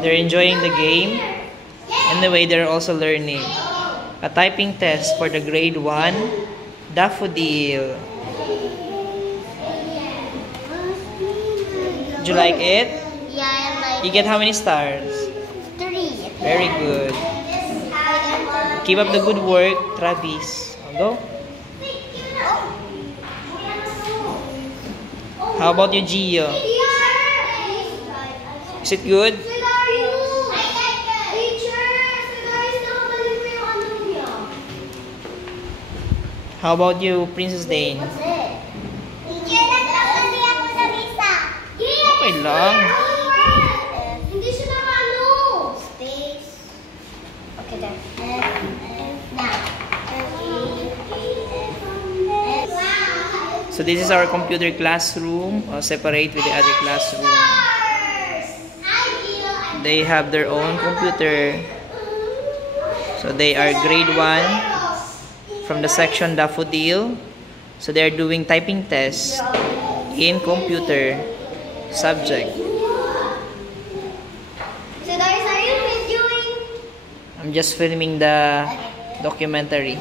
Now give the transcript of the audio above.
They're enjoying the game. And the way they're also learning. A typing test for the grade 1 daffodil. Did you like it? Yeah, I like it. You get how many stars? 3. Very good. Keep up the good work, Travis. Go. How about you, Gio? Is it good? How about you, Princess Dane? Okay lang. Hindi siya nakano. Space. Okay, there. So this is our computer classroom, separate with the other classroom. They have their own computer. So they are grade 1 from the section Daffodil. So they are doing typing tests in computer subject. So guys, are you videoing? I'm just filming the documentary.